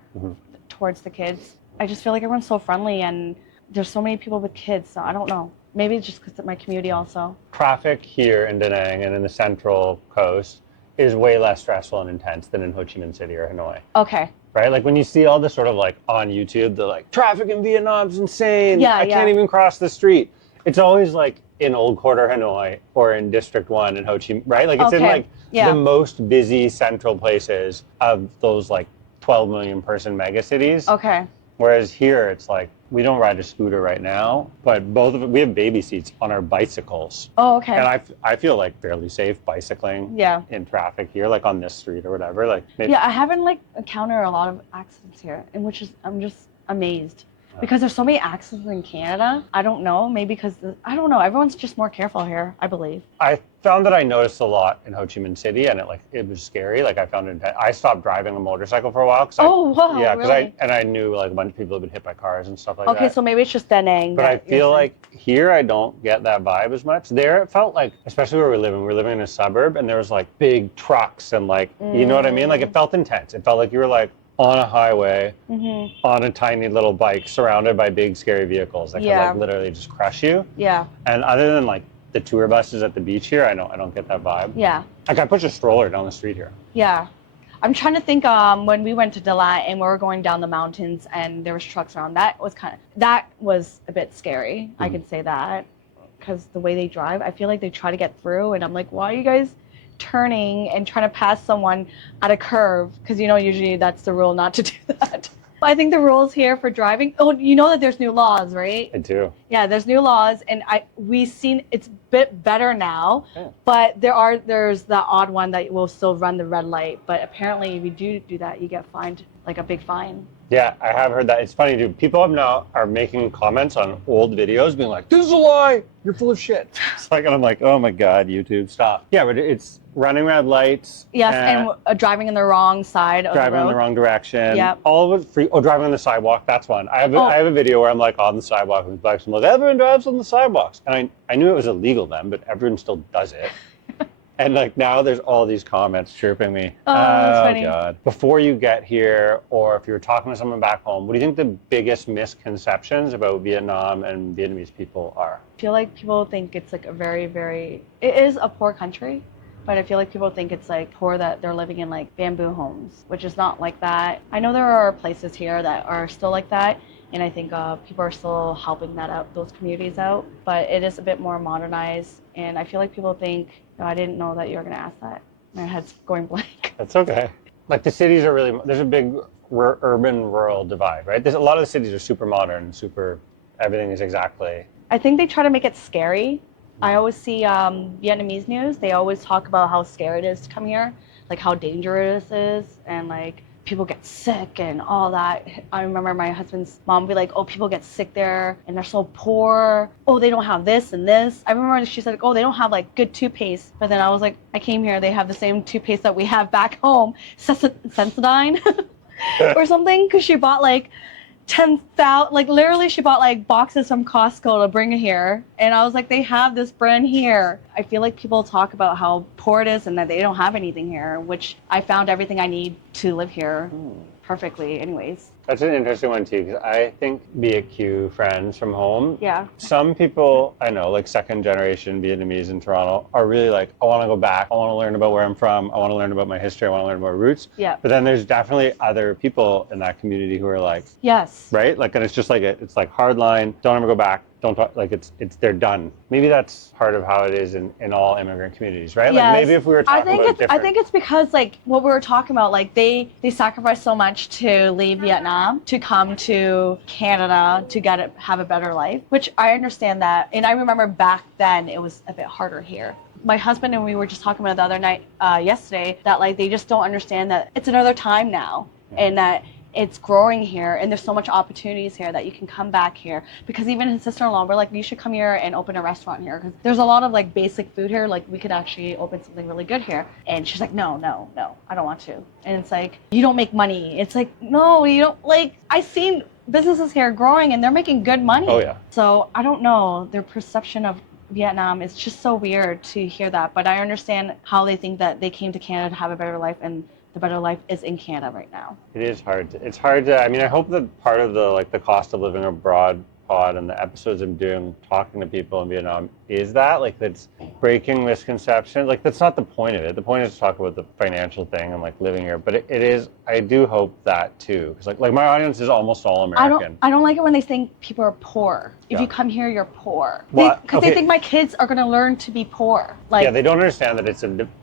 towards the kids. I just feel like everyone's so friendly and there's so many people with kids. So I don't know. Maybe it's just because of my community also. Traffic here in Da Nang and in the Central Coast is way less stressful and intense than in Ho Chi Minh City or Hanoi. Okay. Right? Like when you see all this sort of like on YouTube, the like traffic in Vietnam's insane. Yeah, I can't even cross the street. It's always like in Old Quarter Hanoi or in District 1 in Ho Chi Minh, right? Like it's in like the most busy central places of those like 12 million person mega cities. Okay. Whereas here it's like we don't ride a scooter right now, but we have baby seats on our bicycles. Oh, okay. And I feel like fairly safe bicycling in traffic here, like on this street or whatever. Like maybe. Yeah, I haven't like encountered a lot of accidents here, and I'm just amazed. Because there's so many accidents in Canada. I don't know, maybe because, I don't know, everyone's just more careful here, I believe. I found that I noticed a lot in Ho Chi Minh City, and it was scary. Like I found it, I stopped driving a motorcycle for a while. Wow, because really? I knew like a bunch of people had been hit by cars and stuff like that. Okay, so maybe it's just Da Nang. But I feel like here I don't get that vibe as much. There it felt like, especially where we're living in a suburb, and there was like big trucks and like, you know what I mean? Like it felt intense. It felt like you were like, on a highway, on a tiny little bike, surrounded by big scary vehicles that could like literally just crush you. Yeah. And other than like the tour buses at the beach here, I don't get that vibe. Yeah. Like I push a stroller down the street here. Yeah. I'm trying to think when we went to Dalat and we were going down the mountains and there was trucks around, that was a bit scary. I can say that because the way they drive, I feel like they try to get through and I'm like, why are you guys turning and trying to pass someone at a curve? Because usually that's the rule not to do that. I think the rules here for driving, you know that there's new laws, right? I do. Yeah, there's new laws and we've seen it's a bit better now, but there's the odd one that will still run the red light, but apparently if you do that, you get fined, like a big fine. Yeah, I have heard that. It's funny, dude. People are making comments on old videos being like, this is a lie, you're full of shit. And I'm like, oh my God, YouTube, stop. Yeah, but it's running red lights. Yes, and driving in the wrong side of the road. Driving in the wrong direction. Yep. All of it free. Oh, driving on the sidewalk, that's one. I have a video where I'm like on the sidewalk with bikes. I'm like, everyone drives on the sidewalks. And I knew it was illegal then, but everyone still does it. And like now there's all these comments chirping me. Oh, that's funny. God. Before you get here, or if you're talking to someone back home, what do you think the biggest misconceptions about Vietnam and Vietnamese people are? I feel like people think it's like a very, very, it is a poor country, but I feel like people think it's like poor that they're living in like bamboo homes, which is not like that. I know there are places here that are still like that. And I think people are still helping those communities out, but it is a bit more modernized. And I feel like people think, I didn't know that you were going to ask that. My head's going blank. That's okay. Like the cities are there's a big urban-rural divide, right? A lot of the cities are super modern, everything is exactly. I think they try to make it scary. I always see Vietnamese news. They always talk about how scary it is to come here, like how dangerous it is, and like people get sick and all that. I remember my husband's mom would be like, oh, people get sick there and they're so poor. Oh, they don't have this and this. I remember she said, oh, they don't have like good toothpaste. But then I was like, I came here, they have the same toothpaste that we have back home, Sensodyne or something, because she bought like 10,000, like literally she bought like boxes from Costco to bring it here. And I was like, they have this brand here. I feel like people talk about how poor it is and that they don't have anything here, which I found everything I need to live here perfectly anyways. That's an interesting one too, because I think BQ friends from home, Yeah. some people I know, like second generation Vietnamese in Toronto, are really like, I want to go back. I want to learn about where I'm from. I want to learn about my history. I want to learn about my roots. Yeah. But then there's definitely other people in that community who are like, Yes. right? Like, and it's just like, it's like hard line. Don't ever go back. Don't talk, like they're done. Maybe that's part of how it is in all immigrant communities, right? Yes. Like maybe if we were talking about different. I think it's because like what we were talking about, like they sacrificed so much to leave Vietnam to come to Canada to have a better life, which I understand that. And I remember back then it was a bit harder here. My husband and we were just talking about the other night, yesterday, that like they just don't understand that it's another time now, and that it's growing here and there's so much opportunities here that you can come back here. Because even his sister-in-law, we're like, you should come here and open a restaurant here, because there's a lot of like basic food here, like we could actually open something really good here. And she's like, no, I don't want to. And it's like, you don't make money. It's like, no, you don't. Like, I've seen businesses here growing and they're making good money. Oh yeah. So I don't know, their perception of Vietnam is just so weird to hear that. But I understand how they think that they came to Canada to have a better life, and the better life is in Canada right now. It is hard. It's hard to, I mean, I hope that part of the cost of living abroad pod and the episodes I'm doing talking to people in Vietnam is that, like, that's breaking misconceptions. Like, that's not the point of it. The point is to talk about the financial thing and like living here. But it is, I do hope that too. Because like my audience is almost all American. I don't like it when they think people are poor. If Yeah. you come here, you're poor. Well, Because they think my kids are going to learn to be poor. Like, yeah, they don't understand that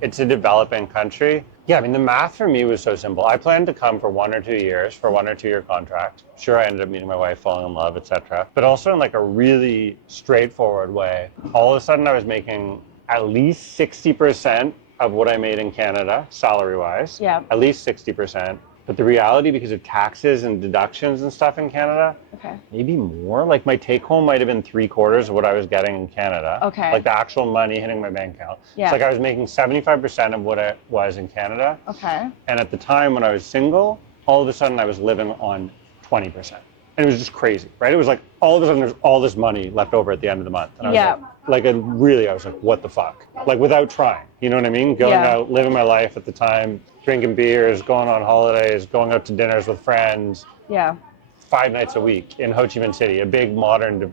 it's a developing country. Yeah, I mean, the math for me was so simple. I planned to come for 1 or 2 years, for 1 or 2 year contract. Sure, I ended up meeting my wife, falling in love, etc. But also in like a really straightforward way. All of a sudden, I was making at least 60% of what I made in Canada, salary-wise. Yeah. At least 60%. But the reality, because of taxes and deductions and stuff in Canada, okay. maybe more. Like my take home might have been 3/4 of what I was getting in Canada. Okay. Like the actual money hitting my bank account. Yeah. It's like I was making 75% of what it was in Canada. Okay. And at the time when I was single, all of a sudden I was living on 20%. And it was just crazy, right? It was like all of a sudden there's all this money left over at the end of the month. And I was I was like, what the fuck? Like without trying, you know what I mean? Going out, living my life at the time, drinking beers, going on holidays, going out to dinners with friends. Yeah. 5 nights a week in Ho Chi Minh City, a big modern,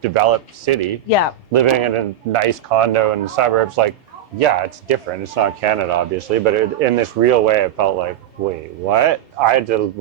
developed city. Yeah. Living in a nice condo in the suburbs, like, yeah, it's different. It's not Canada, obviously, but in this real way, it felt like, wait, what? I had to,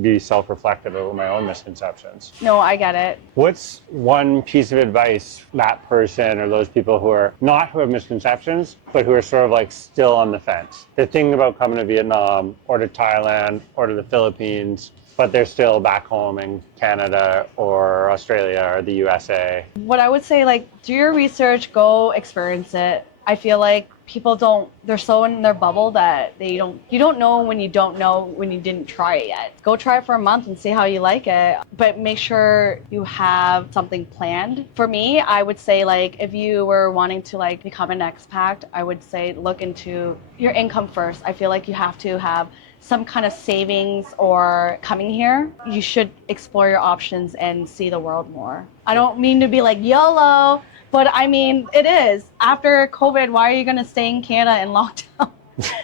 be self-reflective about my own misconceptions. No, I get it. What's one piece of advice that person or those people who have misconceptions, but who are sort of like still on the fence? They're thinking about coming to Vietnam or to Thailand or to the Philippines, but they're still back home in Canada or Australia or the USA. What I would say, like, do your research, go experience it. I feel like people they're so in their bubble that you don't know when you don't know when you didn't try it yet. Go try it for a month and see how you like it, but make sure you have something planned. For me, I would say, like, if you were wanting to like become an expat, I would say look into your income first. I feel like you have to have some kind of savings, or coming here, you should explore your options and see the world more. I don't mean to be like YOLO, but I mean, it is. After COVID, why are you going to stay in Canada in lockdown?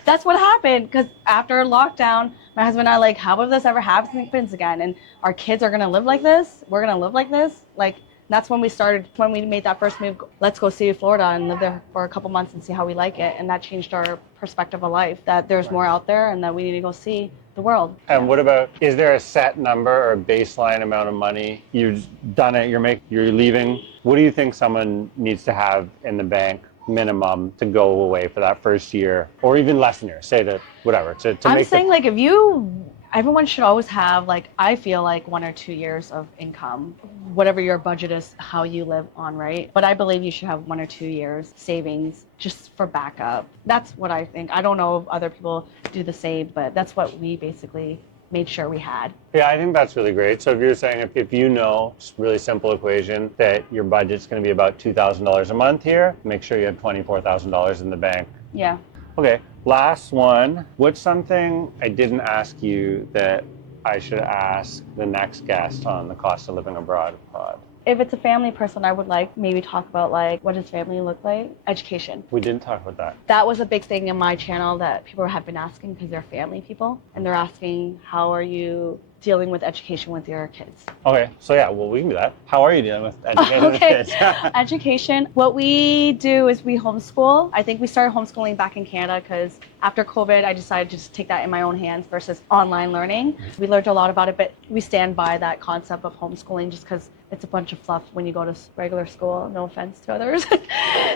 That's what happened, because after lockdown, my husband and I like, how if this ever happens again? And our kids are going to live like this? We're going to live like this? Like, that's when we made that first move. Let's go see Florida and live there for a couple months and see how we like it. And that changed our perspective of life, that there's more out there and that we need to go see the world. And what about, is there a set number or a baseline amount of money? You've done it, you're leaving. What do you think someone needs to have in the bank minimum to go away for that first year, or even less than a year, say that, whatever, to I'm make saying, like, if you everyone should always have, like, I feel like 1 or 2 years of income, whatever your budget is, how you live on, right? But I believe you should have 1 or 2 years savings just for backup. That's what I think. I don't know if other people do the same, but that's what we basically made sure we had. Yeah, I think that's really great. So if you're saying if you know, just really simple equation, that your budget's going to be about $2,000 a month here, make sure you have $24,000 in the bank. Yeah. Okay, last one. What's something I didn't ask you that I should ask the next guest on the cost of living abroad pod? If it's a family person, I would like maybe talk about, like, what does family look like? Education. We didn't talk about that. That was a big thing in my channel that people have been asking because they're family people, and they're asking, how are you dealing with education with your kids? Okay, so yeah, well, we can do that. How are you dealing with educating with kids? Education. What we do is we homeschool. I think we started homeschooling back in Canada because after COVID, I decided to just take that in my own hands versus online learning. We learned a lot about it, but we stand by that concept of homeschooling just because it's a bunch of fluff when you go to regular school. No offense to others.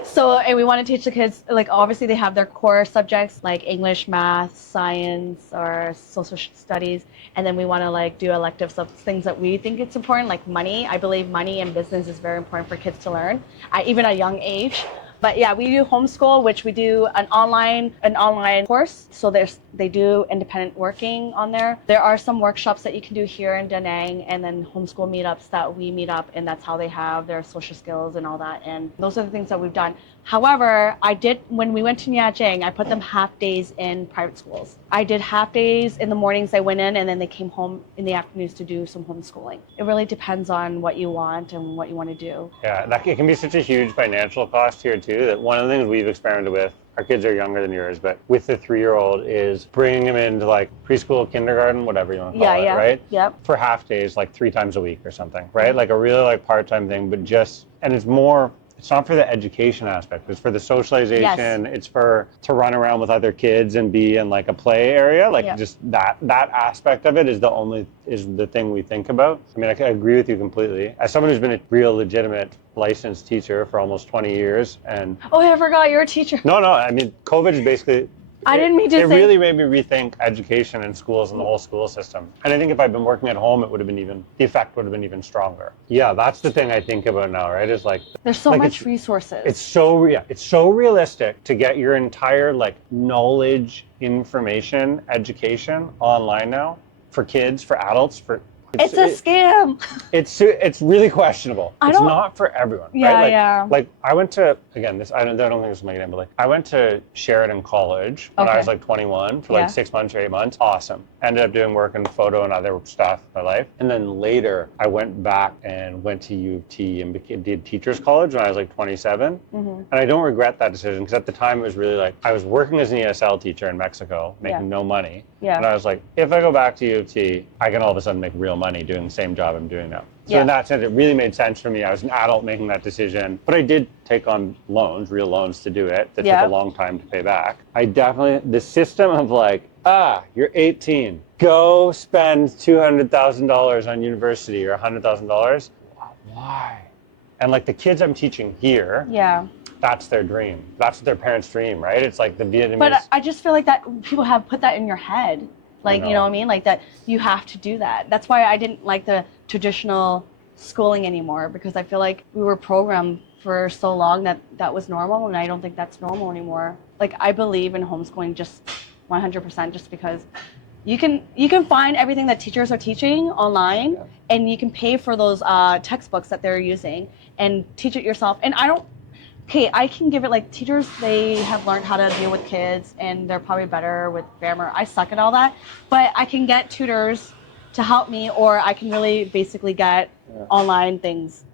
So, and we want to teach the kids, like, obviously they have their core subjects like English, math, science, or social studies. And then we want to, like, do electives of things that we think it's important, like money. I believe money and business is very important for kids to learn, even at a young age. But yeah, we do homeschool, which we do an online course. So they do independent working on there. There are some workshops that you can do here in Da Nang, and then homeschool meetups that we meet up, and that's how they have their social skills and all that. And those are the things that we've done. However, when we went to Nha Trang, I put them half days in private schools. I did half days in the mornings. They went in, and then they came home in the afternoons to do some homeschooling. It really depends on what you want and what you want to do. Yeah, it can be such a huge financial cost here too, that one of the things we've experimented with, our kids are younger than yours, but with the 3-year-old is bringing them into, like, preschool, kindergarten, whatever you want to call it, right? Yep. For half days, like 3 times a week or something, right? Like a really, like, part-time thing, but and it's not for the education aspect. It's for the socialization. Yes. It's to run around with other kids and be in, like, a play area. Like, just that aspect of it is the thing we think about. I mean, I agree with you completely. As someone who's been a real legitimate licensed teacher for almost 20 years, and oh, I forgot you're a teacher. No, I mean, COVID is basically. I didn't mean to say. It really made me rethink education and schools and the whole school system. And I think if I'd been working at home, the effect would have been even stronger. Yeah, that's the thing I think about now, right? Is like there's so much resources. It's so realistic to get your entire, like, knowledge, information, education online now for kids, for adults, It's a scam. It's really questionable. It's not for everyone. Yeah, right? yeah. Like, I went to, again, I don't think this is my name, but, like, I went to Sheridan College when I was, like, 21 for like 6 months or 8 months. Awesome. Ended up doing work in photo and other stuff in my life. And then later I went back and went to U of T and did teachers college when I was, like, 27. Mm-hmm. And I don't regret that decision because at the time it was really, like, I was working as an ESL teacher in Mexico, making no money. Yeah. And I was like, if I go back to U of T, I can all of a sudden make real money doing the same job I'm doing now. So in that sense, it really made sense for me. I was an adult making that decision, but I did take on loans, real loans to do it. That took a long time to pay back. The system of, like, you're 18, go spend $200,000 on university or $100,000. Why? And, like, the kids I'm teaching here, that's their dream. That's their parents' dream, right? It's like the Vietnamese. But I just feel like that people have put that in your head. Like, you know what I mean? Like, that you have to do that. That's why I didn't like the traditional schooling anymore, because I feel like we were programmed for so long that was normal, and I don't think that's normal anymore. Like, I believe in homeschooling just 100%, just because you can find everything that teachers are teaching online, and you can pay for those textbooks that they're using and teach it yourself. And I can give it, like, teachers, they have learned how to deal with kids, and they're probably better with grammar. I suck at all that, but I can get tutors to help me, or I can really basically get online things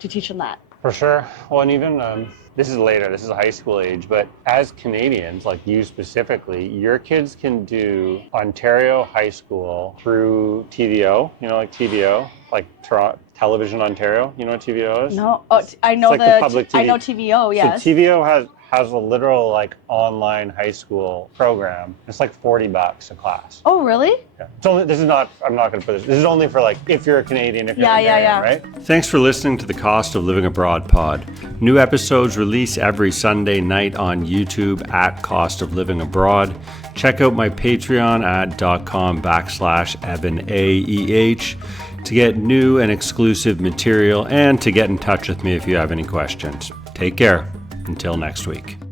to teach them that. For sure. Well, and even, this is later, this is high school age, but as Canadians, like you specifically, your kids can do Ontario high school through TVO, like TVO, like Television Ontario, you know what TVO is? No, I know, like the public TV. I know TVO, yes. So TVO has a literal like online high school program. It's like $40 a class. Oh, really? Yeah. So this is not, I'm not going to put this is only for like if you're a Canadian, if you're Yeah. right? Thanks for listening to the Cost of Living Abroad pod. New episodes release every Sunday night on YouTube at Cost of Living Abroad. Check out my Patreon at .com/EvanAEH to get new and exclusive material and to get in touch with me if you have any questions. Take care. Until next week.